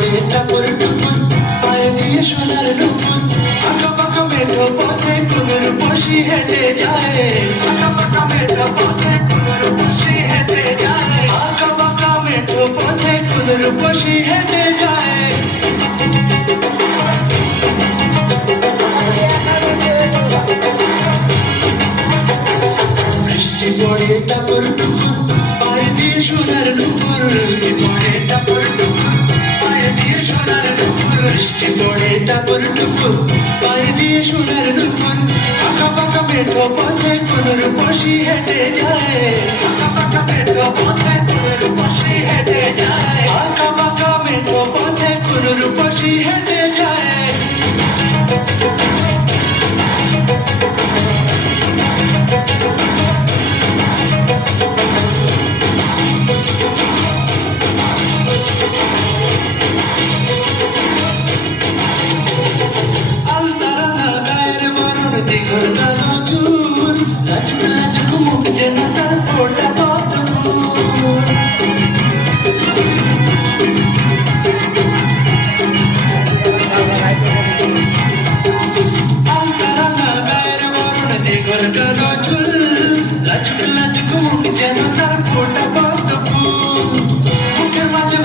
পড়ে টাপুর টুপুর পায়ে দিয়ে সোনার নুপুর আঁকা পাকা মেঠো পথে কোনের বসি হেঁটে যায় আঁকা পাকা মেঠো পথে কোনের বসি হেঁটে যায় আঁকা পাকা মেঠো পথে কোনের বসি হেঁটে যায় বৃষ্টি পড়ে টাপুর টুপুর পায়ে দিয়ে সোনার নুপুর বৃষ্টি পড়ে টাপুর টুপুর পায়ে দিয়ে সোনার নুপুর বৃষ্টি পড়ে টাপুর টুপুর পায়ে দিয়ে সোনার নুপুর আঁকা পাকা মেঠো পথে কোনের বসি হেঁটে যায় আঁকা পাকা মেঠো পথে কোনের বসি হেঁটে যায় আঁকা পাকা মেঠো পথে কোনের বসি হেঁটে যায়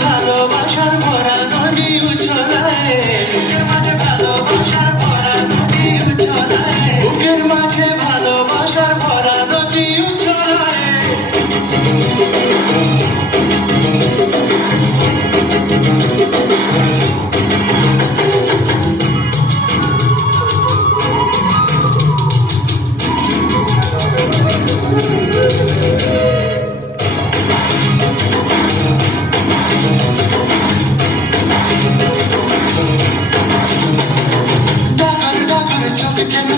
ভালোবাসার ভরা নদী উছলায় বুকের মাঝে ভালোবাসার ভরা নদী উছলায় বুকের মাঝে ভালোবাসার ভরা নদী উছলায়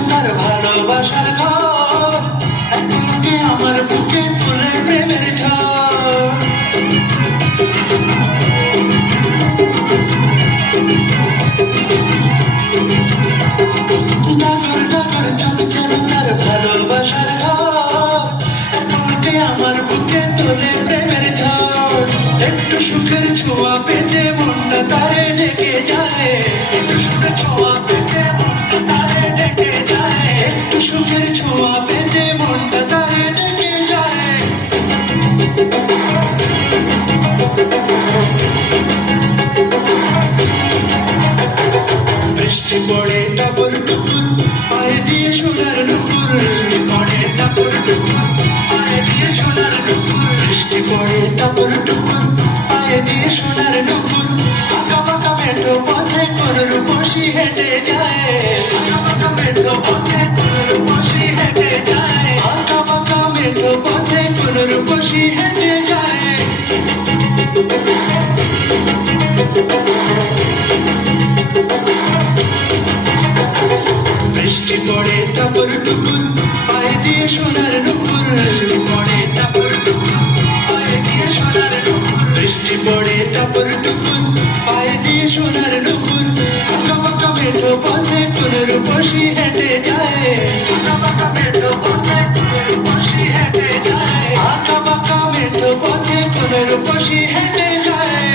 তার ভালোবাসার ঘর এখনকে আমার বুকে তুলে প্রেমের ঝড় ডাকর ডাকর চোখ যেন তার ভালোবাসার ঘর এখনকে আমার বুকে তুলে প্রেমের ঝড় একটু সুখের ছোঁয়া পেতে মনটা তারে ডেকে যায় একটু সুখের ছোঁয়া পেতে মনটা তারে ডেকে যায় একটু সুখের ছোঁয়া পেতে মনটা তারে ডেকে যায় বৃষ্টি পড়ে টাপুর টুপুর পায়ে দিয়ে সোনার নুপুর বৃষ্টি পড়ে টাপুর টুপুর পায়ে দিয়ে সোনার নুপুর বৃষ্টি পড়ে টাপুর টুপুর পায়ে দিয়ে সোনার নুপুর আঁকা পাকা মেঠো পথে কোনের বসি হেঁটে যায় আঁকা পাকা মেঠো পথে কোনের বসি হেঁটে যায় আঁকা পাকা মেঠো পথে কোনের বসি হেঁটে যায় বৃষ্টি পড়ে টাপুর টুপুর পায়ে দিয়ে সোনার নুপুর বৃষ্টি পড়ে টাপুর টুপুর পায়ে দিয়ে সোনার নুপুর বৃষ্টি পড়ে টাপুর টুপুর পায়ে দিয়ে সোনার নুপুর আঁকা পাকা মেঠো পথে কোনের বসি হেঁটে যায় আঁকা পাকা মেঠো পথে কোনের বসি হেঁটে যায় আঁকা পাকা মেঠো পথে কোনের বসি হেঁটে যায়